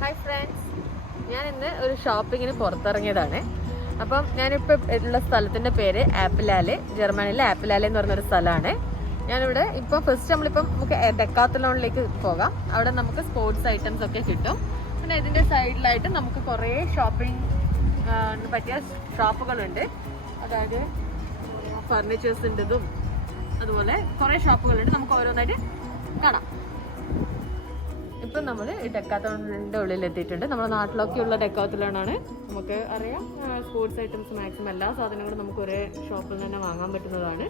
Hi friends, ഞാൻ ഇന്ന് ഒരു ഷോപ്പിങ്ങിന് പുറത്തിറങ്ങിയതാണ്. അപ്പം ഞാനിപ്പോൾ ഉള്ള സ്ഥലത്തിൻ്റെ പേര് ആപ്പിലാല്, ജർമ്മനിയിലെ ആപ്പിലാല് എന്ന് പറഞ്ഞൊരു സ്ഥലമാണ്. ഞാനിവിടെ ഇപ്പോൾ നമ്മളിപ്പം നമുക്ക് ഡെക്കാത്തലോണിലേക്ക് പോകാം. അവിടെ നമുക്ക് സ്പോർട്സ് ഐറ്റംസ് ഒക്കെ കിട്ടും. പിന്നെ ഇതിൻ്റെ സൈഡിലായിട്ട് നമുക്ക് കുറേ ഷോപ്പിംഗ് പറ്റിയ ഷോപ്പുകളുണ്ട്. അതായത് ഫർണിച്ചേഴ്സിൻ്റെതും അതുപോലെ കുറേ ഷോപ്പുകളുണ്ട്. നമുക്ക് ഓരോന്നായിട്ട് കാണാം. ഇപ്പം നമ്മൾ ഡെക്കാത്തലോണിൻ്റെ ഉള്ളിൽ എത്തിയിട്ടുണ്ട്. നമ്മുടെ നാട്ടിലൊക്കെയുള്ള ഡെക്കാത്തലോണാണ്. നമുക്ക് അറിയാം, സ്പോർട്സ് ഐറ്റംസ് മാക്സിമം എല്ലാ സാധനങ്ങളും നമുക്ക് ഒരേ ഷോപ്പിൽ തന്നെ വാങ്ങാൻ പറ്റുന്നതാണ്.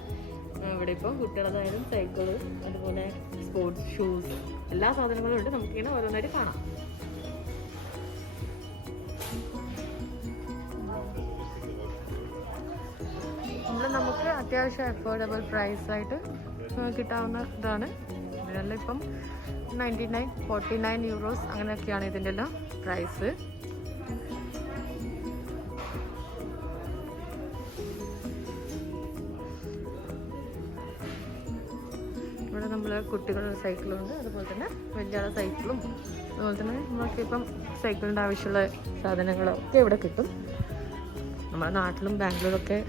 ഇവിടെ ഇപ്പോൾ കുട്ടികളതായാലും സൈക്കിള്, അതുപോലെ സ്പോർട്സ് ഷൂസ്, എല്ലാ സാധനങ്ങളും ഉണ്ട്. നമുക്കിങ്ങനെ ഓരോന്നായിട്ട് കാണാം. ഇവിടെ നമുക്ക് അത്യാവശ്യം അഫോർഡബിൾ പ്രൈസായിട്ട് കിട്ടാവുന്ന ഇതാണ്. ഇതിനെല്ലാം ഇപ്പം 99, 49 യൂറോസ് അങ്ങനെയൊക്കെയാണ് ഇതിൻ്റെ എല്ലാം പ്രൈസ്. ഇവിടെ നമ്മൾ കുട്ടികളുടെ സൈക്കിളുണ്ട്, അതുപോലെ തന്നെ വലിയ സൈക്കിളും, അതുപോലെ തന്നെ നമുക്കിപ്പം സൈക്കിളിൻ്റെ ആവശ്യമുള്ള സാധനങ്ങളൊക്കെ ഇവിടെ കിട്ടും. നമ്മുടെ നാട്ടിലും ബാംഗ്ലൂരൊക്കെ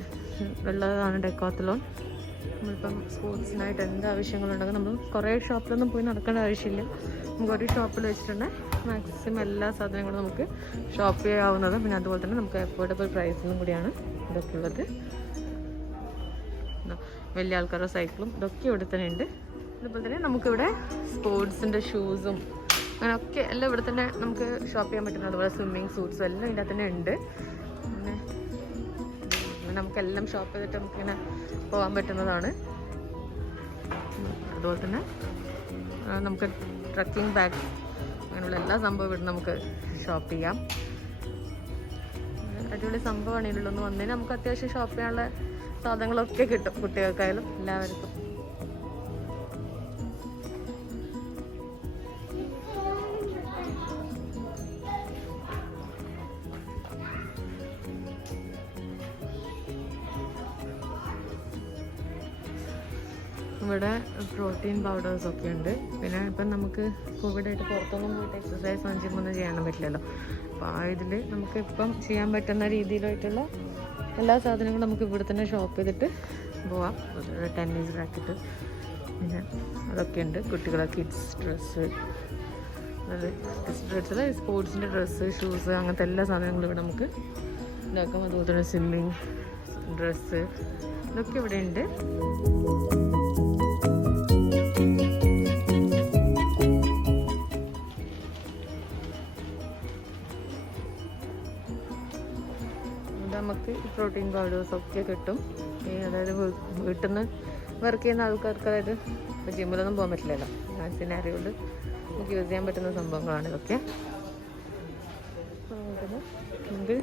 ഉള്ളതാണ് ഡെക്കാത്തലോൺ. നമ്മളിപ്പം സ്പോർട്സിനായിട്ട് എന്ത് ആവശ്യങ്ങളുണ്ടെങ്കിൽ നമ്മൾ കുറേ ഷോപ്പിലൊന്നും പോയി നടക്കേണ്ട ആവശ്യമില്ല. നമുക്ക് ഒരു ഷോപ്പിൽ വെച്ചിട്ടുണ്ടെങ്കിൽ മാക്സിമം എല്ലാ സാധനങ്ങളും നമുക്ക് ഷോപ്പ് ചെയ്യാവുന്നത്. പിന്നെ അതുപോലെ തന്നെ നമുക്ക് അഫോർഡബിൾ പ്രൈസിലും കൂടിയാണ് ഇതൊക്കെ ഉള്ളത്. വലിയ ആൾക്കാരുടെ സൈക്കിളും ഇതൊക്കെ ഇവിടെ തന്നെ ഉണ്ട്. അതുപോലെ തന്നെ നമുക്കിവിടെ സ്പോർട്സിൻ്റെ ഷൂസും അങ്ങനെയൊക്കെ എല്ലാം ഇവിടെ തന്നെ നമുക്ക് ഷോപ്പ് ചെയ്യാൻ പറ്റുന്നത്. അതുപോലെ സ്വിമ്മിങ് സൂട്ട്സും എല്ലാം ഇതിൻ്റെ തന്നെ ഉണ്ട്. പിന്നെ നമുക്കെല്ലാം ഷോപ്പ് ചെയ്തിട്ട് നമുക്കിങ്ങനെ പോകാൻ പറ്റുന്നതാണ്. അതുപോലെ തന്നെ നമുക്ക് ട്രക്കിംഗ് ബാഗ് അങ്ങനെയുള്ള എല്ലാ സംഭവം ഇവിടെ നമുക്ക് ഷോപ്പ് ചെയ്യാം. അടിപൊളി സംഭവമാണ്. ഇതിലൊന്ന് വന്നതിന് നമുക്ക് അത്യാവശ്യം ഷോപ്പ് ചെയ്യാനുള്ള സാധനങ്ങളൊക്കെ കിട്ടും, കുട്ടികൾക്കായാലും എല്ലാവർക്കും. ഇവിടെ പ്രോട്ടീൻ പൗഡേഴ്സൊക്കെ ഉണ്ട്. പിന്നെ ഇപ്പം നമുക്ക് കോവിഡായിട്ട് പുറത്തൊന്നും പോയിട്ട് എക്സസൈസ് ജിമ്മൊന്നും ചെയ്യാൻ പറ്റില്ലല്ലോ. അപ്പോൾ ആ ഇതിൽ നമുക്ക് ഇപ്പം ചെയ്യാൻ പറ്റുന്ന രീതിയിലായിട്ടുള്ള എല്ലാ സാധനങ്ങളും നമുക്ക് ഇവിടെ തന്നെ ഷോപ്പ് ചെയ്തിട്ട് പോവാം. ടെന്നീസ് റാക്കറ്റ്, പിന്നെ അതൊക്കെ ഉണ്ട്. കുട്ടികളെ കിഡ്സ് ഡ്രസ്സ്, ഡ്രസ്സ് സ്പോർട്സിൻ്റെ ഡ്രസ്സ്, ഷൂസ്, അങ്ങനത്തെ എല്ലാ സാധനങ്ങളും ഇവിടെ നമുക്ക് ഇതാക്കാം. അതുപോലെ തന്നെ സ്വിമ്മിങ് ഡ്രസ്സ് ഇതൊക്കെ ഇവിടെ ഉണ്ട്. നമുക്ക് പ്രോട്ടീൻ പൗഡേഴ്സൊക്കെ കിട്ടും. അതായത് വീട്ടിൽ നിന്ന് വർക്ക് ചെയ്യുന്ന ആൾക്കാർക്ക്, അതായത് ഇപ്പോൾ ജിമ്മിലൊന്നും പോകാൻ പറ്റില്ലല്ലോ, ആ സിനാരിയോയിൽ നമുക്ക് യൂസ് ചെയ്യാൻ പറ്റുന്ന സംഭവങ്ങളാണ് ഇതൊക്കെ. നമുക്ക്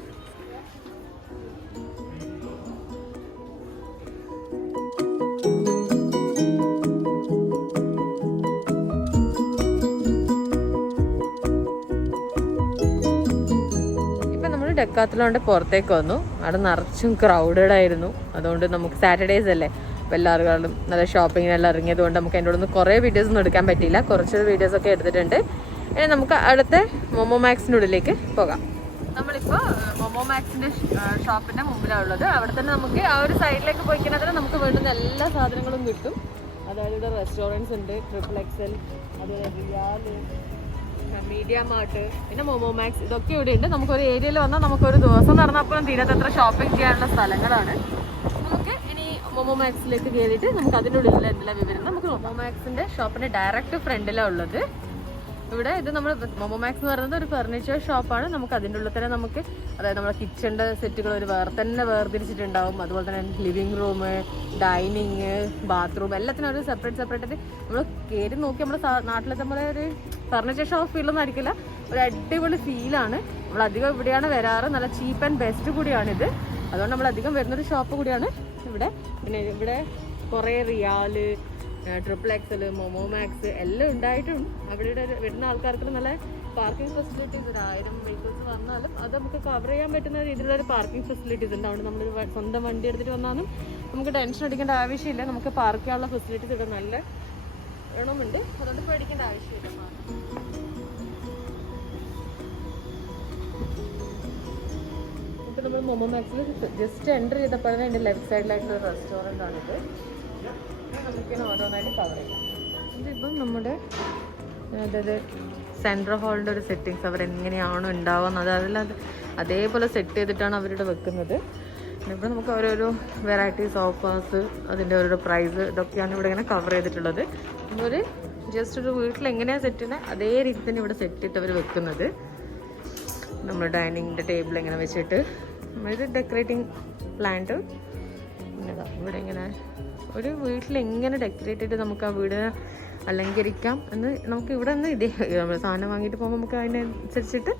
ഡെക്കാത്തലോണിൻ്റെ പുറത്തേക്ക് വന്നു. അവിടെ നിറച്ചും ക്രൗഡഡ് ആയിരുന്നു. അതുകൊണ്ട് നമുക്ക് സാറ്റർഡേസ് അല്ലേ, അപ്പോൾ എല്ലാവരും നല്ല ഷോപ്പിങ്ങിനെല്ലാം ഇറങ്ങിയത് കൊണ്ട് നമുക്ക് അതിൻ്റെ ഉള്ളിൽ കുറേ വീഡിയോസൊന്നും എടുക്കാൻ പറ്റിയില്ല. കുറച്ച് വീഡിയോസൊക്കെ എടുത്തിട്ടുണ്ട്. ഇനി നമുക്ക് അടുത്ത മോമോ മാക്സിൻ്റെ ഉള്ളിലേക്ക് പോകാം. നമ്മളിപ്പോൾ മോമോ മാക്സിൻ്റെ ഷോപ്പിൻ്റെ മുമ്പിലാണ് ഉള്ളത്. അവിടെ തന്നെ നമുക്ക് ആ ഒരു സൈഡിലേക്ക് പോയി കഴിഞ്ഞാൽ നമുക്ക് വേണ്ടുന്ന എല്ലാ സാധനങ്ങളും കിട്ടും. അതായത് ഇവിടെ റെസ്റ്റോറൻറ്റ്സ് ഉണ്ട്, ട്രിപ്പിൾ എക്സൽ, അതുപോലെ റിയാല്, മീഡിയ മാർട്ട്, പിന്നെ മോമോ മാക്സ്, ഇതൊക്കെ ഇവിടെ ഉണ്ട്. നമുക്കൊരു ഏരിയയിൽ വന്നാൽ നമുക്കൊരു ദിവസം നടന്നപ്പോഴും തീരത്തത്ര ഷോപ്പിംഗ് ചെയ്യാനുള്ള സ്ഥലങ്ങളാണ്. നമുക്ക് ഇനി മോമോ മാക്സിലേക്ക് കയറിയിട്ട് നമുക്ക് അതിൻ്റെ ഉള്ളിലുള്ള എന്തെല്ലാം വിവരം. നമുക്ക് മോമോ മാക്സിൻ്റെ ഷോപ്പിൻ്റെ ഡയറക്റ്റ് ഫ്രണ്ടിലാണ് ഉള്ളത്. ഇവിടെ ഇത് നമ്മൾ മോമോ മാക്സ് എന്ന് പറയുന്നത് ഒരു ഫർണിച്ചർ ഷോപ്പാണ്. നമുക്ക് അതിൻ്റെ ഉള്ളിൽ തന്നെ നമുക്ക്, അതായത് നമ്മുടെ കിച്ചണിൻ്റെ സെറ്റുകൾ ഒരു വേർതിരിച്ചിട്ടുണ്ടാവും. അതുപോലെ തന്നെ ലിവിങ് റൂം, ഡൈനിങ്, ബാത്റൂം, എല്ലാത്തിനും ഒരു സെപ്പറേറ്റ് ആയിട്ട് നമ്മൾ കയറി നോക്കി നമ്മുടെ നാട്ടിലത്തെ നമ്മളെ ഒരു ഫർണിച്ചർ ഷോപ്പ് ഫീലൊന്നും ആയിരിക്കില്ല. ഒരു അടിപൊളി ഫീലാണ്. നമ്മളധികം ഇവിടെയാണ് വരാറ്. നല്ല ചീപ്പ് ആൻഡ് ബെസ്റ്റ് കൂടിയാണിത്. അതുകൊണ്ട് നമ്മളധികം വരുന്നൊരു ഷോപ്പ് കൂടിയാണ് ഇവിടെ. പിന്നെ ഇവിടെ കുറേ റിയാല്, ട്രിപ്പിൾ എക്സൽ, മോമോ മാക്സ് എല്ലാം ഉണ്ടായിട്ടും അവിടെ വരുന്ന ആൾക്കാർക്ക് നല്ല പാർക്കിംഗ് ഫെസിലിറ്റീസ്, 1000 വെഹിക്കിൾസ് വന്നാലും അത് നമുക്ക് കവർ ചെയ്യാൻ പറ്റുന്ന രീതിയിലുള്ള ഒരു പാർക്കിംഗ് ഫെസിലിറ്റീസ് ഉണ്ട്. അതുകൊണ്ട് നമ്മൾ സ്വന്തം വണ്ടി എടുത്തിട്ട് വന്നാലും നമുക്ക് ടെൻഷൻ അടിക്കേണ്ട ആവശ്യമില്ല. നമുക്ക് പാർക്ക് ചെയ്യാനുള്ള ഫെസിലിറ്റീസ് ഇവിടെ നല്ല എണ്ണമുണ്ട്. അതുകൊണ്ട് പേടിക്കേണ്ട ആവശ്യമില്ല. നമ്മൾ മൊമോ മാക്സിൽ ജസ്റ്റ് എൻ്റർ ചെയ്തപ്പോഴേ എൻ്റെ ലെഫ്റ്റ് സൈഡിലായിട്ടുള്ള റെസ്റ്റോറൻ്റ് ആണിത്. നമുക്കിങ്ങനെ ഓരോന്നായിട്ട് കവർ ചെയ്യാം. ഇതിപ്പം നമ്മുടെ അതായത് സെൻട്രൽ ഹാളിൻ്റെ ഒരു സെറ്റിങ്സ് അവരെങ്ങനെയാണോ ഉണ്ടാവുന്നത് അതേപോലെ സെറ്റ് ചെയ്തിട്ടാണ് അവരിവിടെ വെക്കുന്നത്. ഇപ്പോൾ നമുക്ക് ഓരോരോ വെറൈറ്റി സോഫാസ്, അതിൻ്റെ ഓരോ പ്രൈസ് ഇതൊക്കെയാണ് ഇവിടെ ഇങ്ങനെ കവർ ചെയ്തിട്ടുള്ളത്. ഒരു ജസ്റ്റ് ഒരു വീട്ടിൽ എങ്ങനെയാണ് സെറ്റ് ചെയ്യുന്നത് അതേ രീതി തന്നെ ഇവിടെ സെറ്റ് ചെയ്തിട്ട് അവർ വെക്കുന്നത്. നമ്മൾ ഡൈനിങ്ങിൻ്റെ ടേബിൾ ഇങ്ങനെ വെച്ചിട്ട് ഇത് ഡെക്കറേറ്റിംഗ് പ്ലാന്റ് ഇവിടെ ഇങ്ങനെ ഒരു വീട്ടിൽ എങ്ങനെ ഡെക്കറേറ്റ് ചെയ്തിട്ട് നമുക്ക് ആ വീട് അലങ്കരിക്കാം എന്ന് നമുക്ക് ഇവിടെ നിന്ന് ഇതേ നമ്മൾ സാധനം വാങ്ങിയിട്ട് പോകുമ്പോൾ നമുക്ക് അതിനനുസരിച്ചിട്ട്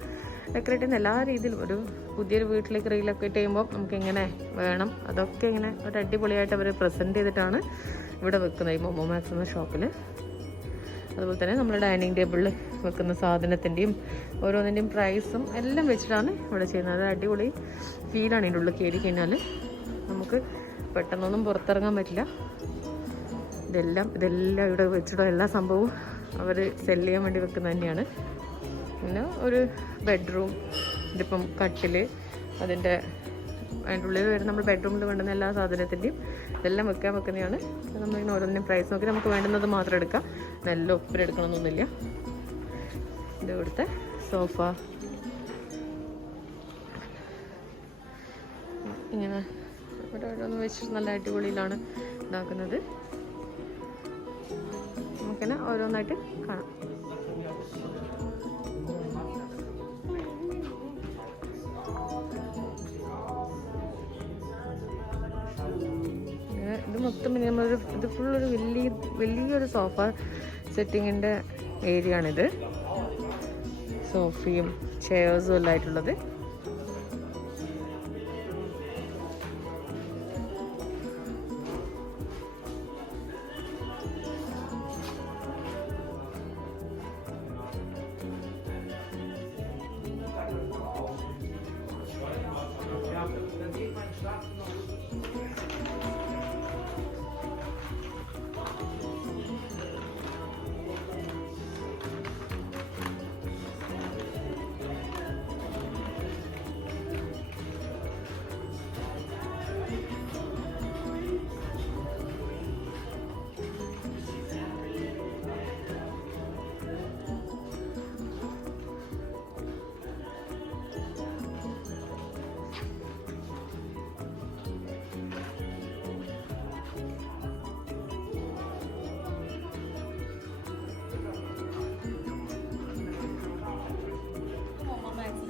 ഡെക്കറേറ്റ് ചെയ്യുന്ന എല്ലാ രീതിയിലും ഒരു പുതിയൊരു വീട്ടിലേക്ക് റീലൊക്കെ ചെയ്യുമ്പോൾ നമുക്ക് എങ്ങനെ വേണം അതൊക്കെ ഇങ്ങനെ ഒരു അടിപൊളിയായിട്ട് അവർ പ്രസൻറ്റ് ചെയ്തിട്ടാണ് ഇവിടെ വെക്കുന്നത് ഈ മൊമോ മാക്സ് എന്ന ഷോപ്പിൽ. അതുപോലെ തന്നെ നമ്മൾ ഡൈനിങ് ടേബിളിൽ വെക്കുന്ന സാധനത്തിൻ്റെയും ഓരോന്നിൻ്റെയും പ്രൈസും എല്ലാം വെച്ചിട്ടാണ് ഇവിടെ ചെയ്യുന്നത്. അടിപൊളി ഫീലാണ് ഇതിൻ്റെ ഉള്ളിൽ കയറി കഴിഞ്ഞാൽ. നമുക്ക് പെട്ടെന്നൊന്നും പുറത്തിറങ്ങാൻ പറ്റില്ല. ഇതെല്ലാം ഇവിടെ വെച്ചിട്ടുള്ള എല്ലാ സംഭവവും അവർ സെല് ചെയ്യാൻ വേണ്ടി വെക്കുന്നത് തന്നെയാണ്. പിന്നെ ഒരു ബെഡ്റൂം, ഇതിപ്പം കട്ടിൽ, അതിൻ്റെ ഉള്ളിൽ വരുന്ന നമ്മൾ ബെഡ്റൂമിൽ വേണ്ടുന്ന എല്ലാ സാധനത്തിൻ്റെയും ഇതെല്ലാം വെക്കുന്നതാണ്. നമ്മളിങ്ങനെ ഓരോന്നിൻ്റെയും പ്രൈസ് നോക്കി നമുക്ക് വേണ്ടുന്നത് മാത്രം എടുക്കാം. നല്ല ഒപ്പിലെടുക്കണമെന്നൊന്നുമില്ല. ഇത് ഇവിടുത്തെ സോഫ ഇങ്ങനെ ഇവിടെ ഓരോന്ന് വെച്ചിട്ട് നല്ല അടിപൊളിയിലാണ് ഇതാക്കുന്നത്. നമുക്കിങ്ങനെ ഓരോന്നായിട്ട് കാണാം. ഇത് മൊത്തം നമ്മളൊരു ഇത് ഫുള്ളൊരു വലിയൊരു സോഫ സെറ്റിങ്ങിൻ്റെ ഏരിയ ആണിത്. സോഫയും ചെയേഴ്സും എല്ലാം ആയിട്ടുള്ളത്.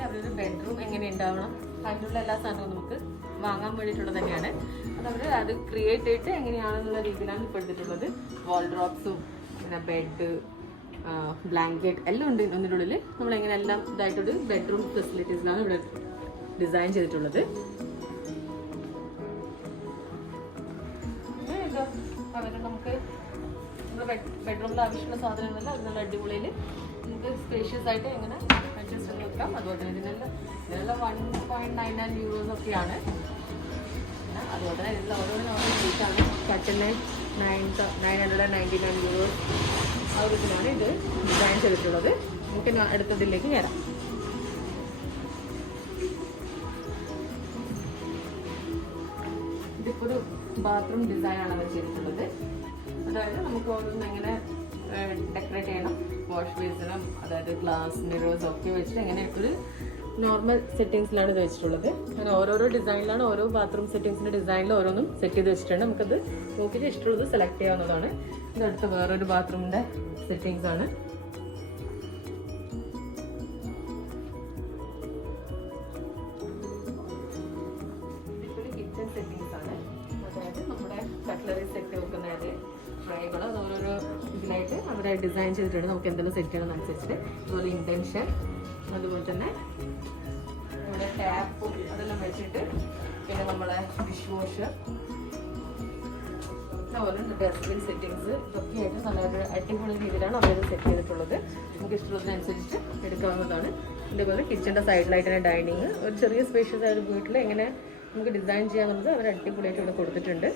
അവരൊരു ബെഡ്റൂം എങ്ങനെ ഉണ്ടാവണം അതിനുള്ള എല്ലാ സാധനവും നമുക്ക് വാങ്ങാൻ വേണ്ടിയിട്ടുള്ളത് തന്നെയാണ്. അത് ക്രിയേറ്റ് ചെയ്തിട്ട് എങ്ങനെയാണെന്നുള്ള രീതിയിലാണ് ഇപ്പോൾ എടുത്തിട്ടുള്ളത്. വാൾഡ്രോപ്സും പിന്നെ ബെഡ്, ബ്ലാങ്കറ്റ് എല്ലാം ഉണ്ട് ഒന്നിൻ്റെ ഉള്ളിൽ. നമ്മളെങ്ങനെ എല്ലാം ഇതായിട്ടൊരു ബെഡ്റൂം ഫെസിലിറ്റീസിലാണ് ഇവിടെ ഡിസൈൻ ചെയ്തിട്ടുള്ളത്. നമുക്ക് നമ്മുടെ ബെഡ്റൂമിൽ ആവശ്യമുള്ള സാധനങ്ങളെല്ലാം അതിനുള്ള അടിപൊളിയിൽ നമുക്ക് സ്പേഷ്യസ് ആയിട്ട് എങ്ങനെ അഡ്ജസ്റ്റ് ചെയ്ത് വെക്കാം. അതുപോലെ തന്നെ ഇതിനെല്ലാം 1.99 euros ഒക്കെയാണ്. അതുപോലെ തന്നെ ഇതിൽ ഓരോന്നും ഓരോ റേറ്റാണ്. കട്ടിലിന് 999 euros ആ ഒരു ഇതിനാണ് ഇത് ഡിസൈൻ ചെയ്തിട്ടുള്ളത്. നമുക്ക് അടുത്തതിലേക്ക് കയറാം. ഇതിപ്പോൾ ഒരു ബാത്റൂം ഡിസൈനാണ് അവർ ചെയ്തിട്ടുള്ളത്. അതായത് നമുക്ക് ഓരോന്നും എങ്ങനെ ഡെക്കറേറ്റ് ചെയ്യണം, വാഷ് ബേസിനും അതായത് ഗ്ലാസ് മിറേഴ്സ് ഒക്കെ വെച്ചിട്ട് എങ്ങനെ ഒരു നോർമൽ സെറ്റിങ്സിലാണ് ഇത് വെച്ചിട്ടുള്ളത്. അങ്ങനെ ഓരോരോ ഡിസൈനിലാണ് ഓരോ ബാത്റൂം സെറ്റിങ്സിൻ്റെ ഡിസൈനിൽ ഓരോന്നും സെറ്റ് ചെയ്ത് വെച്ചിട്ടുണ്ട്. നമുക്കത് നോക്കിയിട്ട് ഇഷ്ടമുള്ളത് സെലക്ട് ചെയ്യാവുന്നതാണ്. ഇതടുത്ത് വേറൊരു ബാത്റൂമിൻ്റെ സെറ്റിങ്സ് ആണ്. ഇതിപ്പോൾ കിച്ചൺ സെറ്റിങ്സ് ആണ്. അതായത് നമ്മുടെ കട്ട്ലറി സെറ്റ് വെക്കുന്ന ട്രൈകൾ അത് ഓരോരോ ഇതിലായിട്ട് അവിടെ ഡിസൈൻ ചെയ്തിട്ടുണ്ട്. നമുക്ക് എന്തെങ്കിലും സെറ്റ് ചെയ്യണമെന്നനുസരിച്ചിട്ട് അതുപോലെ ഇൻറ്റൻഷൻ, അതുപോലെ തന്നെ നമ്മുടെ ടാപ്പും അതെല്ലാം വെച്ചിട്ട് പിന്നെ നമ്മളെ ഡിഷ് വാഷർ, അതുപോലെ ഡസ്റ്റ്ബിൻ സെറ്റിങ്സ് ഇതൊക്കെ ആയിട്ട് നല്ലൊരു അടിപൊളി രീതിയിലാണ് അവരത് സെറ്റ് ചെയ്തിട്ടുള്ളത്. നമുക്ക് ഇഷ്ടമുള്ളതിനനുസരിച്ച് എടുക്കാവുന്നതാണ്. ഇതേപോലെ കിച്ചൻ്റെ സൈഡിലായിട്ട് തന്നെ ഡൈനിങ്, ഒരു ചെറിയ സ്പേഷ്യസ് ആയ ഒരു വീട്ടിൽ എങ്ങനെ നമുക്ക് ഡിസൈൻ ചെയ്യാമെന്നുള്ളത് അവർ അടിപൊളിയായിട്ട് ഇവിടെ കൊടുത്തിട്ടുണ്ട്.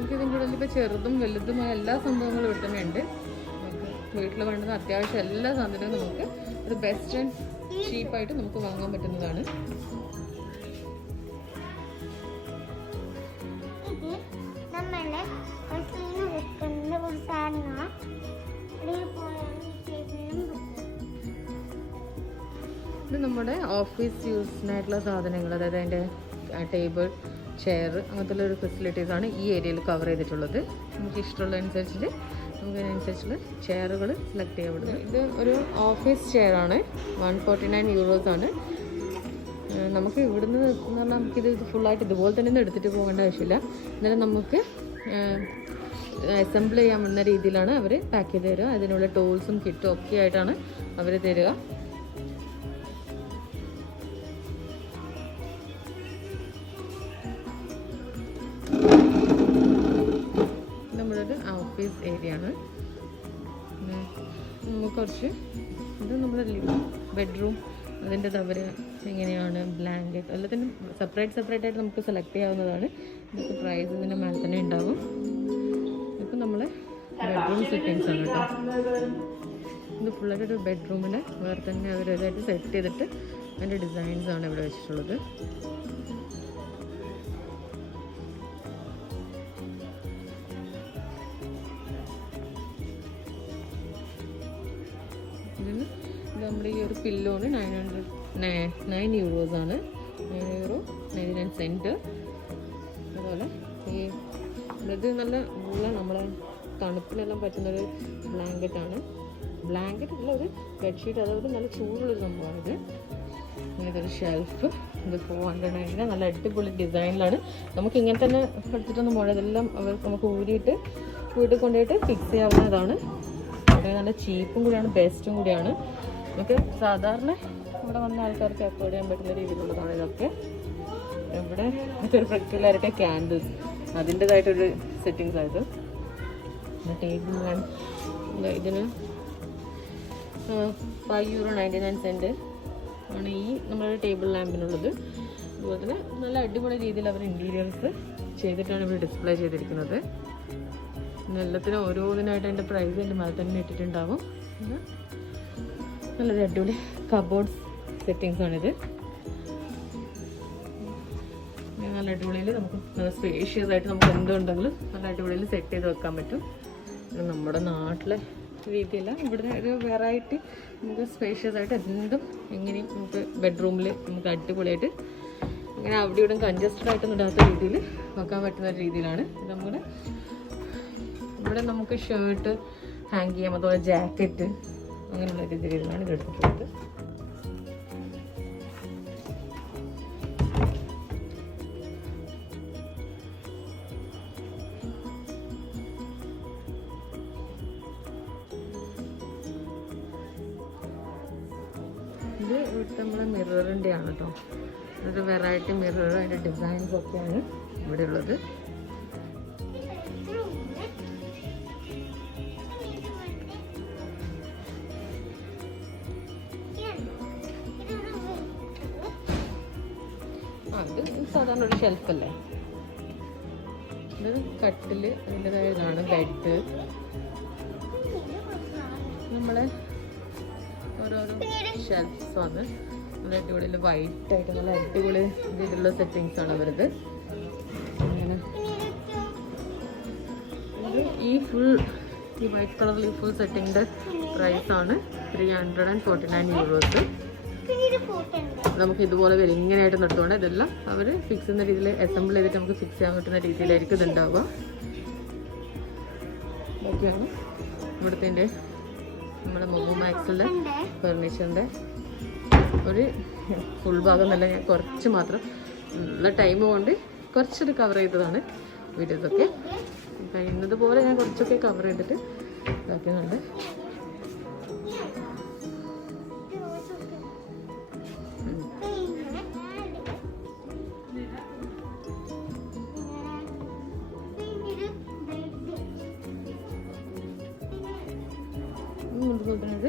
നമുക്ക് ഇതിൻ്റെ ഉള്ളിൽ ഇപ്പോൾ ചെറുതും വലുതുമായ എല്ലാ സംഭവങ്ങളും ഇവിടെ തന്നെ ഉണ്ട്. നമുക്ക് വീട്ടിൽ വേണ്ടുന്ന അത്യാവശ്യം എല്ലാ സാധനവും നമുക്ക് ഒരു ബെസ്റ്റ് ആൻഡ് ചീപ്പായിട്ട് നമുക്ക് വാങ്ങാൻ പറ്റുന്നതാണ്. ഇത് നമ്മുടെ ഓഫീസ് യൂസിനായിട്ടുള്ള സാധനങ്ങൾ, അതായത് അതിൻ്റെ ടേബിൾ, ചെയർ, അങ്ങനത്തെ ഒരു ഫെസിലിറ്റീസാണ് ഈ ഏരിയയിൽ കവർ ചെയ്തിട്ടുള്ളത്. നമുക്ക് ഇഷ്ടമുള്ള അനുസരിച്ചിട്ട് നമുക്ക് അതിനനുസരിച്ചുള്ള ചെയറുകൾ സെലക്ട് ചെയ്യാൻ പറ്റുന്നത്. ഇത് ഒരു ഓഫീസ് ചെയറാണ്, 149 euros ആണ്. നമുക്ക് ഇവിടുന്ന് എന്ന് പറഞ്ഞാൽ നമുക്കിത് ഫുള്ളായിട്ട് ഇതുപോലെ തന്നെ എടുത്തിട്ട് പോകേണ്ട ആവശ്യമില്ല. എന്നാലും നമുക്ക് അസംബിൾ ചെയ്യാൻ പറ്റുന്ന രീതിയിലാണ് അവർ പാക്ക് ചെയ്ത് തരിക. അതിനുള്ള ടൂൾസും കിറ്റും ഒക്കെ ആയിട്ടാണ് അവർ തരിക. നമ്മളൊരു ഓഫീസ് ഏരിയ ആണ്. നമുക്ക് കുറച്ച് ഇത് നമ്മുടെ ബെഡ്റൂം, അതിൻ്റെ അവർ എങ്ങനെയാണ്, ബ്ലാങ്കറ്റ് എല്ലാത്തിനും സെപ്പറേറ്റ് ആയിട്ട് നമുക്ക് സെലക്ട് ചെയ്യാവുന്നതാണ്. ഇതൊക്കെ പ്രൈസ് ഇതിൻ്റെ മേലെ തന്നെ ഉണ്ടാവും. ഇപ്പം നമ്മളെ ബെഡ്റൂം സെറ്റിങ്സ് ആണ് കേട്ടോ. ഇത് ഫുള്ളായിട്ട് ഒരു ബെഡ്റൂമിൽ വേറെ തന്നെ അവരതായിട്ട് സെറ്റ് ചെയ്തിട്ട് അതിൻ്റെ ഡിസൈൻസാണ് ഇവിടെ വെച്ചിട്ടുള്ളത്. ഇതിന് നമ്മുടെ ഈ ഒരു പില്ലോന് 9 euros ആണ്, €9.99. അതുപോലെ ഈ ഇത് നല്ല ഉള്ള നമ്മളെ തണുപ്പിനെല്ലാം പറ്റുന്നൊരു ബ്ലാങ്കറ്റാണ്. ബ്ലാങ്കറ്റ് ഉള്ള ഒരു ബെഡ്ഷീറ്റ്, അതായത് നല്ല ചൂടുള്ളൊരു സംഭവമാണിത്. ഇതൊരു ഷെൽഫ്, ഇത് 499. നല്ല അടിപൊളി ഡിസൈനിലാണ്. നമുക്ക് ഇങ്ങനെ തന്നെ എടുത്തിട്ടൊന്നും പോകണം, ഇതെല്ലാം അവർ നമുക്ക് ഊരിയിട്ട് വീട്ടിൽ കൊണ്ടുപോയിട്ട് ഫിക്സ് ചെയ്യാവുന്നതാണ്. വളരെ നല്ല ചീപ്പും കൂടിയാണ്, ബെസ്റ്റും കൂടിയാണ്. നമുക്ക് സാധാരണ ഇവിടെ വന്ന ആൾക്കാർക്ക് അഫോർഡ് ചെയ്യാൻ പറ്റുന്ന രീതിയിലുള്ളതാണ് ഇതൊക്കെ. ഇവിടെ ഒരു പെർട്ടിക്കുലറായിട്ട് ക്യാൻഡിൽസ്, അതിൻ്റെതായിട്ടൊരു സെറ്റിങ്സ് ആയത്. ടേബിൾ ലാമ്പ് ഇതിന് €5.99 ആണ് ഈ നമ്മുടെ ടേബിൾ ലാമ്പിനുള്ളത്. അതുപോലെ തന്നെ നല്ല അടിപൊളി രീതിയിൽ അവർ ഇൻറ്റീരിയേഴ്സ് ചെയ്തിട്ടാണ് ഇവിടെ ഡിസ്പ്ലേ ചെയ്തിരിക്കുന്നത്. എല്ലാത്തിനും ഓരോന്നിനായിട്ട് അതിൻ്റെ പ്രൈസ് അതിൻ്റെ മേലെ തന്നെ ഇട്ടിട്ടുണ്ടാവും. പിന്നെ നല്ലൊരു അടിപൊളി കബോർഡ്സ് സെറ്റിങ്സാണിത്. നല്ല അടിപൊളിയിൽ നമുക്ക് നല്ല സ്പേഷ്യസ് ആയിട്ട് നമുക്ക് എന്തുണ്ടെങ്കിലും നല്ല അടിപൊളിയിൽ സെറ്റ് ചെയ്ത് വെക്കാൻ പറ്റും. നമ്മുടെ നാട്ടിലെ രീതിയില്ല, ഇവിടെ ഒരു വെറൈറ്റി നമുക്ക് സ്പേഷ്യസ് ആയിട്ട് എന്തും എങ്ങനെയും നമുക്ക് ബെഡ്റൂമിൽ നമുക്ക് അടിപൊളിയായിട്ട് ഇങ്ങനെ അവിടെ ഇവിടെ കൺജസ്റ്റഡ് ആയിട്ടൊന്നും ഇടാത്ത രീതിയിൽ വെക്കാൻ പറ്റുന്ന രീതിയിലാണ് നമ്മുടെ ഇവിടെ നമുക്ക് ഷർട്ട് ഹാങ് ചെയ്യാം, അതുപോലെ ജാക്കറ്റ്, അങ്ങനെയുള്ള രീതിയിലാണ് ഇത് എടുത്തിട്ടുള്ളത്. ഇത് ഇവിടുത്തെ നമ്മളെ മിററിൻ്റെ ആണ് കേട്ടോ. ഒരു വെറൈറ്റി മിറർ, അതിൻ്റെ ഡിസൈൻസ് ഒക്കെയാണ് ഇവിടെ ഉള്ളത്. അത് സാധാരണ ഒരു ഷെൽഫല്ലേ. ഇത് കട്ടില്, അതിൻ്റെതായ ഇതാണ് ബെഡ്. നമ്മളെ ഓരോരോ ഷെൽഫ്സാണ്. നല്ല അടിപൊളി വൈറ്റ് ആയിട്ട് നല്ല അടിപൊളി രീതിയിലുള്ള സെറ്റിങ്സാണ് അവരത്. അങ്ങനെ ഈ വൈറ്റ് കളറിൽ ഈ ഫുൾ സെറ്റിങ്ങിൻ്റെ പ്രൈസാണ് €349. നമുക്ക് ഇതുപോലെ വരും ഇങ്ങനെയായിട്ട് നിർത്തുകൊണ്ട് ഇതെല്ലാം അവർ ഫിക്സ് ചെയ്യുന്ന രീതിയിൽ അസംബിൾ ചെയ്തിട്ട് നമുക്ക് ഫിക്സ് ചെയ്യാൻ പറ്റുന്ന രീതിയിലായിരിക്കും ഇതുണ്ടാവുക. ഇതൊക്കെയാണ് ഇവിടുത്തെ നമ്മുടെ മോമോ മാക്സിലെ ഫർണിച്ചറിൻ്റെ ഒരു ഫുൾ ഭാഗം നല്ല ഞാൻ കുറച്ച് മാത്രം ഉള്ള ടൈം കൊണ്ട് കുറച്ചൊരു കവർ ചെയ്തതാണ് വീഡിയോസൊക്കെ. കഴിയുന്നത് പോലെ ഞാൻ കുറച്ചൊക്കെ കവർ ചെയ്തിട്ട് ഇതാക്കുന്നുണ്ട്. കൊണ്ടുവന്നത്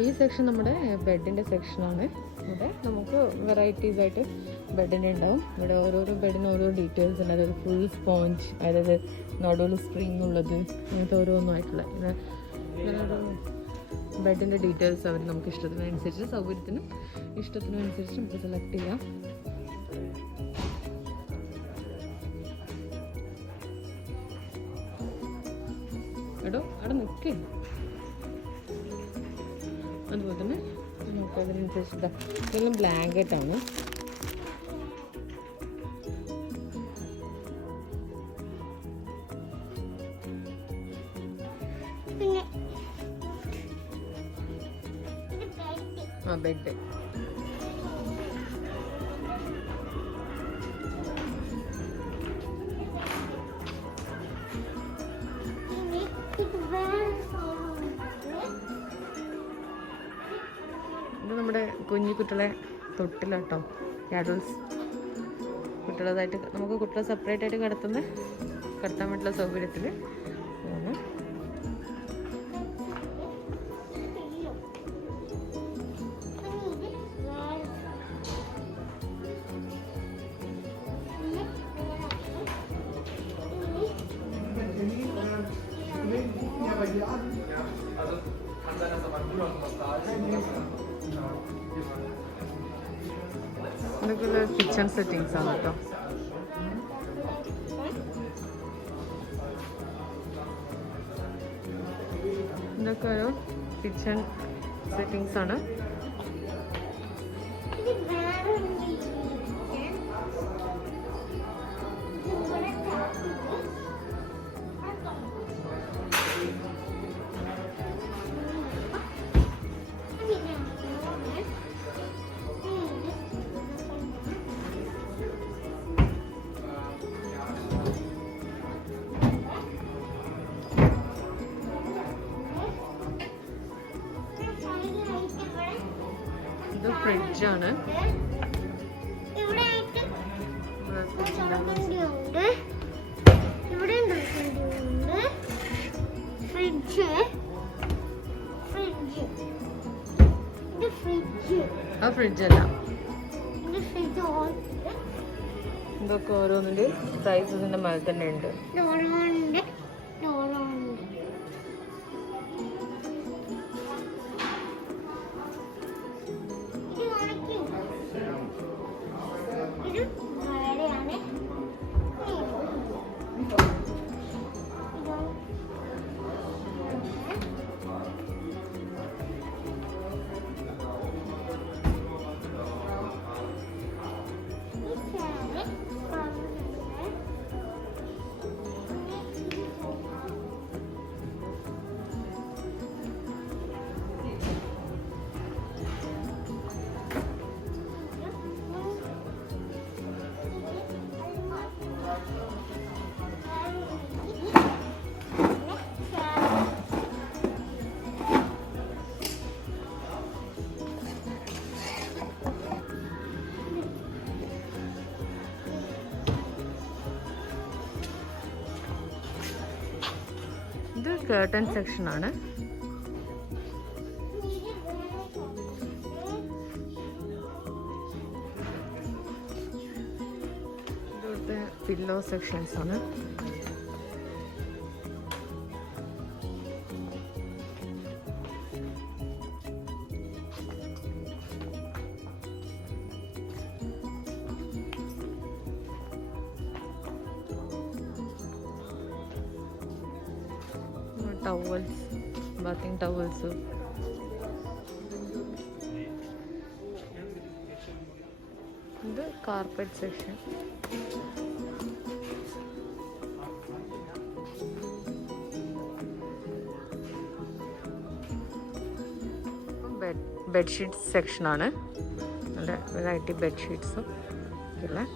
ഈ സെക്ഷൻ നമ്മുടെ ബെഡിൻ്റെ സെക്ഷനാണ്. ഇവിടെ നമുക്ക് വെറൈറ്റീസ് ആയിട്ട് ബെഡിൻ്റെ ഉണ്ടാവും. ഇവിടെ ഓരോരോ ബെഡിന് ഓരോ ഡീറ്റെയിൽസ് ഉണ്ട്. അതായത് ഫുൾ സ്പോഞ്ച്, അതായത് നടുവിൽ സ്പ്രിങ് ഉള്ളത്, അങ്ങനത്തെ ഓരോന്നുമായിട്ടുള്ള ഇങ്ങനൊരു ബെഡിൻ്റെ ഡീറ്റെയിൽസ് അവർ നമുക്ക് ഇഷ്ടത്തിനനുസരിച്ച് സൗകര്യത്തിനും ഇഷ്ടത്തിനും അനുസരിച്ച് നമുക്ക് സെലക്ട് ചെയ്യാം. എടോ അവിടെ നിൽക്കേ. അതുപോലെ തന്നെ നമുക്ക് അതിനനുസരിച്ച് ഇതെല്ലാം ബ്ലാങ്കറ്റാണ്. ആ ബെഡ് ഇത് നമ്മുടെ കുഞ്ഞു കുട്ടികളെ തൊട്ടിലാട്ടോ. ക്യാഡൽസ് കുട്ടികളതായിട്ട് നമുക്ക് കുട്ടികളെ സെപ്പറേറ്റ് ആയിട്ട് കിടത്താൻ പറ്റുള്ള സൗകര്യത്തിൽ ആണ്. ഇതൊക്കെ കിച്ചൺ സെറ്റിങ്സ് ആണ് കേട്ടോ. ഇതൊക്കെ ഒരു കിച്ചൺ സെറ്റിങ്സ് ആണ്. ഇത് ഫ്രിഡ്ജാണ്. ആ ഫ്രിഡ്ജല്ല, ഇതൊക്കെ ഓരോന്നിൻ്റെ പ്രൈസ് ഇതിൻ്റെ മേലെ തന്നെ ഉണ്ട്. ഇത് കേർട്ടൻ സെക്ഷനാണ്. ഇവിടുത്തെ പില്ലോ സെക്ഷൻസ് ആണ്. Towels, bathing towels. ഇത് കാർപ്പറ്റ് സെക്ഷൻ. ബെഡ്ഷീറ്റ് സെക്ഷനാണ്. നല്ല വെറൈറ്റി ബെഡ്ഷീറ്റ്സും ഇല്ലേ.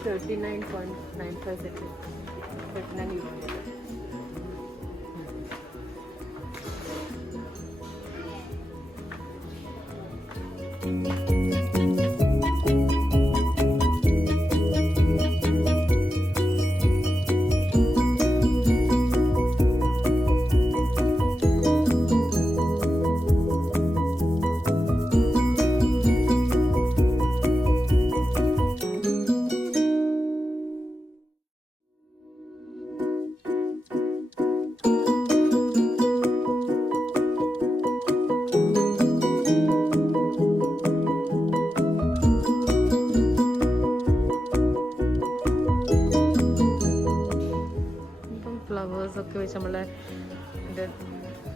$39.95 €39. ഫ്ലവേഴ്സൊക്കെ വെച്ച് നമ്മളെ എൻ്റെ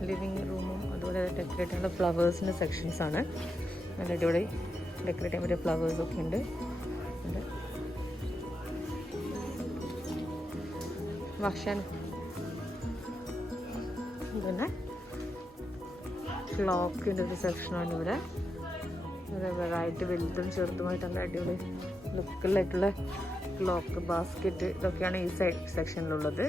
ലിവിങ് റൂമും അതുപോലെ ഡെക്കറേറ്റ് ചെയ്യുന്ന ഫ്ലവേഴ്സിൻ്റെ സെക്ഷൻസാണ്. നല്ല അടിപൊളി ഡെക്കറേറ്റ് ചെയ്യാൻ പറ്റിയ ഫ്ലവേഴ്സൊക്കെ ഉണ്ട്. ഭക്ഷണം പിന്നെ ക്ലോക്കിൻ്റെ ഒരു സെക്ഷനാണ് ഇവിടെ. വെറൈറ്റി വലുതും ചെറുതുമായിട്ട് നല്ല അടിപൊളി ലുക്കിലായിട്ടുള്ള ക്ലോക്ക്, ബാസ്ക്കറ്റ് ഇതൊക്കെയാണ് ഈ സെക്ഷനിലുള്ളത്.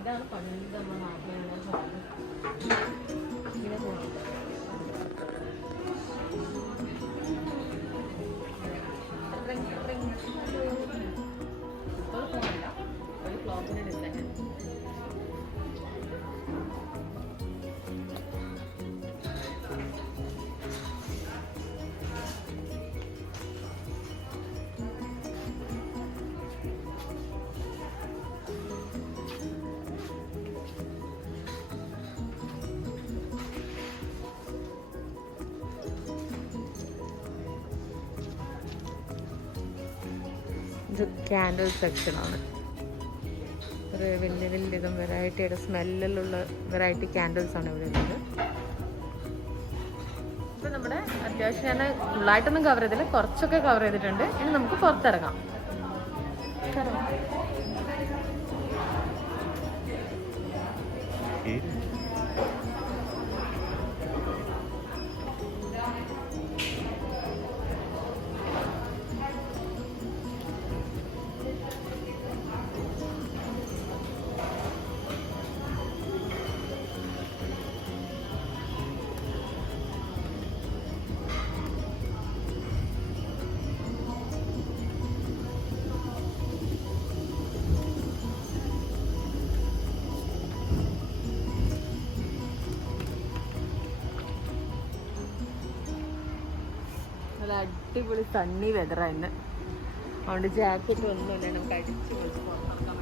ഇതാണ് പണ്ട് നമ്മൾ നാട്ടിലുള്ള സാധനം. ഇങ്ങനെ പോകുന്നുണ്ട്. ഇപ്പോൾ ഫോണില്ല, ഒരു ക്ലോക്കിൻ്റെ ഡിസൈൻ. ഇത് ക്യാൻഡിൽ സെക്ഷനാണ്. ഒരു വലിയ വലിയതും വെറൈറ്റിയുടെ സ്മെല്ലിലുള്ള വെറൈറ്റി ക്യാൻഡിൽസാണ് ഇവിടെ ഉള്ളത്. ഇപ്പം നമ്മുടെ അത്യാവശ്യം ഞാൻ ഫുള്ളായിട്ടൊന്നും കവർ ചെയ്തില്ല, കുറച്ചൊക്കെ കവർ ചെയ്തിട്ടുണ്ട്. ഇനി നമുക്ക് പുറത്തിറങ്ങാം. നല്ല അടിപൊളി സണ്ണി വെതറായിരുന്നു. അതുകൊണ്ട് ജാക്കറ്റ് ഒന്നുമില്ല, നമുക്ക് അടിച്ച് പൊളിച്ച് പുറത്തിറക്കാൻ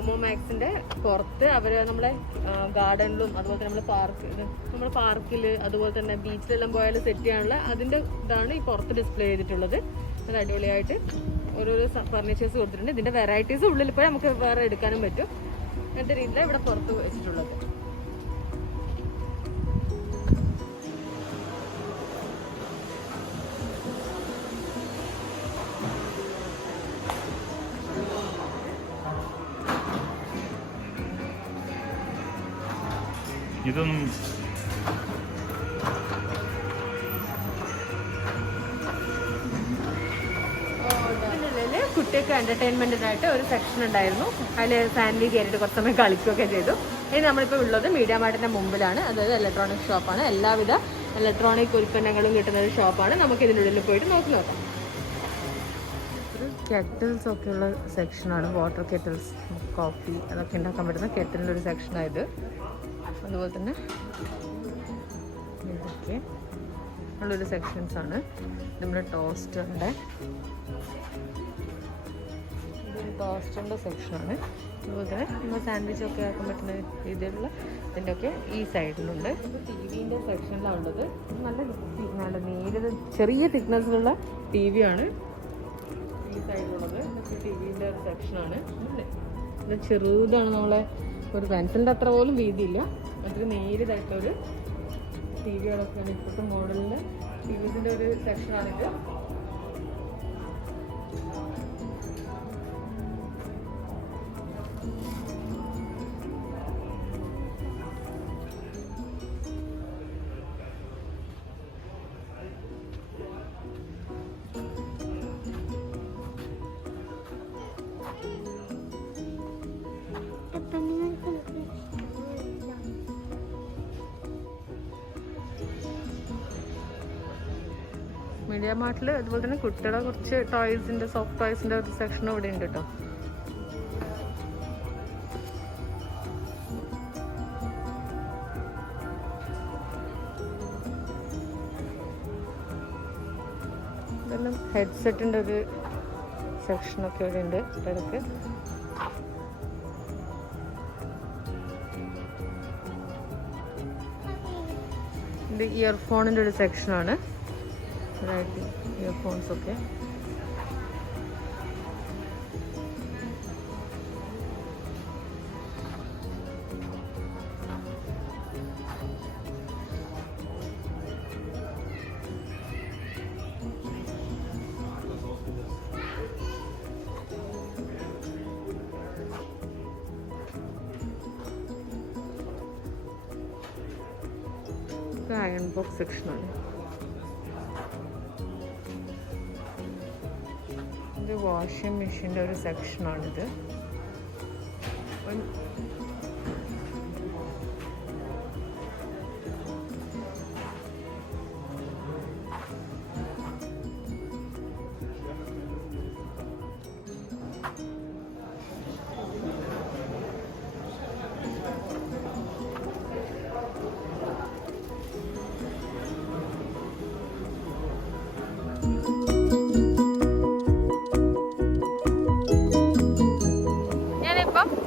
മൊമോ മാക്സിന്റെ പുറത്ത് അവർ നമ്മളെ ഗാർഡനിലും അതുപോലെ തന്നെ നമ്മുടെ പാർക്കിൽ അതുപോലെ തന്നെ ബീച്ചിലെല്ലാം പോയാലും സെറ്റ് ചെയ്യാനുള്ള അതിന്റെ ഇതാണ് ഈ പുറത്ത് ഡിസ്പ്ലേ ചെയ്തിട്ടുള്ളത്. അത് അടിപൊളിയായിട്ട് ഓരോരോ ഫർണിച്ചേഴ്സ് കൊടുത്തിട്ടുണ്ട്. ഇതിന്റെ വെറൈറ്റീസ് ഉള്ളിൽ പോയി നമുക്ക് വേറെ എടുക്കാനും പറ്റും. അങ്ങനത്തെ രീതിയിലാണ് ഇവിടെ പുറത്ത് വെച്ചിട്ടുള്ളത്. ഇതൊന്നും കുട്ടിയൊക്കെ എന്റർടൈൻമെന്റിനായിട്ട് ഒരു സെക്ഷൻ ഉണ്ടായിരുന്നു. അതിൽ ഫാമിലി കയറിയിട്ട് കുറച്ച് സമയം കളിക്കുകയൊക്കെ ചെയ്തു. ഇനി നമ്മളിപ്പോൾ ഉള്ളത് മീഡിയ മാർട്ടിന്റെ മുമ്പിലാണ്. അതായത് ഇലക്ട്രോണിക് ഷോപ്പാണ്. എല്ലാവിധ ഇലക്ട്രോണിക് ഉൽപ്പന്നങ്ങളും കിട്ടുന്ന ഒരു ഷോപ്പാണ്. നമുക്ക് ഇതിനുള്ളിൽ പോയിട്ട് നോക്കാം. കെറ്റിൽസ് ഒക്കെയുള്ള സെക്ഷനാണ്. വാട്ടർ കെറ്റിൽസ്, കോഫി അതൊക്കെ ഉണ്ടാക്കാൻ പറ്റുന്ന കെറ്റിലിൻ്റെ ഒരു സെക്ഷനായത്. അതുപോലെ തന്നെ ഇതൊക്കെ ഉള്ളൊരു സെക്ഷൻസാണ്. നമ്മുടെ ടോസ്റ്ററിൻ്റെ ടോസ്റ്ററിൻ്റെ സെക്ഷനാണ്. അതുപോലെ തന്നെ നമ്മൾ സാൻഡ്വിച്ച് ഒക്കെ ആക്കാൻ പറ്റുന്ന രീതിയിലുള്ള ഇതിൻ്റെ ഒക്കെ ഈ സൈഡിലുണ്ട്. ടി വിൻ്റെ സെക്ഷനിലാണ് ഉള്ളത്. നല്ല നേരിയ ചെറിയ തിക്നെസ്സിലുള്ള ടി വി ആണ് ഈ സൈഡിലുള്ളത്. ടി വിൻ്റെ ഒരു സെക്ഷനാണ്. ഇത് ചെറുതാണ്. നമ്മളെ ഒരു പെൻസിലിൻ്റെ അത്ര പോലും വീതിയില്ല. അത്ര നേരിയതായിട്ടൊരു ടി വികളൊക്കെയാണ് ഇപ്പോഴത്തെ മോഡലിൽ ടി വിസിൻ്റെ ഒരു സെക്ഷനാണിത്. മീഡിയ മാർട്ടിൽ അതുപോലെ തന്നെ കുട്ടികളെ കുറച്ച് ടോയ്സിൻ്റെ സോഫ്റ്റ് ടോയ്സിൻ്റെ ഒരു സെക്ഷനും ഇവിടെ ഉണ്ട് കേട്ടോ. ഇതെല്ലാം ഹെഡ്സെറ്റിൻ്റെ ഒരു സെക്ഷനൊക്കെ ഇവിടെ ഉണ്ട് ഇടയ്ക്ക്. ഇത് ഇയർഫോണിൻ്റെ ഒരു സെക്ഷനാണ്. ഇയർഫോൺസ് ഒക്കെ അയൺ ബോക്സ് സെക്ഷനാണ്. ഇത് വാഷിംഗ് മെഷീൻ്റെ ഒരു സെക്ഷനാണിത്.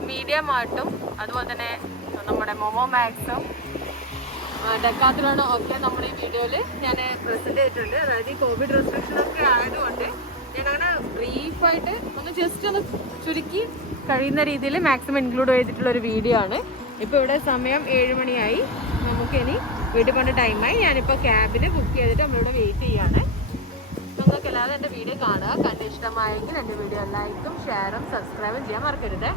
മീഡിയ മാർട്ടും അതുപോലെ തന്നെ നമ്മുടെ മൊമോ മാക്സും ഡെക്കാത്തലോണും ഒക്കെ നമ്മുടെ ഈ വീഡിയോയിൽ ഞാൻ പ്രസൻറ്റ് ചെയ്തിട്ടുണ്ട്. അതായത് ഈ കോവിഡ് റെസ്ട്രിക്ഷനൊക്കെ ആയതുകൊണ്ട് ഞാനങ്ങനെ ബ്രീഫായിട്ട് ജസ്റ്റ് ഒന്ന് ചുരുക്കി കഴിയുന്ന രീതിയിൽ മാക്സിമം ഇൻക്ലൂഡ് ചെയ്തിട്ടുള്ളൊരു വീഡിയോ ആണ്. ഇപ്പോൾ ഇവിടെ സമയം 7 മണിയായി. നമുക്കിനി വീട്ടിൽ പോകേണ്ട ടൈമായി. ഞാനിപ്പോൾ ക്യാബിന് ബുക്ക് ചെയ്തിട്ട് നമ്മളിവിടെ വെയിറ്റ് ചെയ്യാണ്. നിങ്ങൾക്ക് എല്ലാവരും എൻ്റെ വീഡിയോ കാണുക. കണ്ട് ഇഷ്ടമായെങ്കിൽ എൻ്റെ വീഡിയോ ലൈക്കും ഷെയറും സബ്സ്ക്രൈബും ചെയ്യാൻ മറക്കരുത്.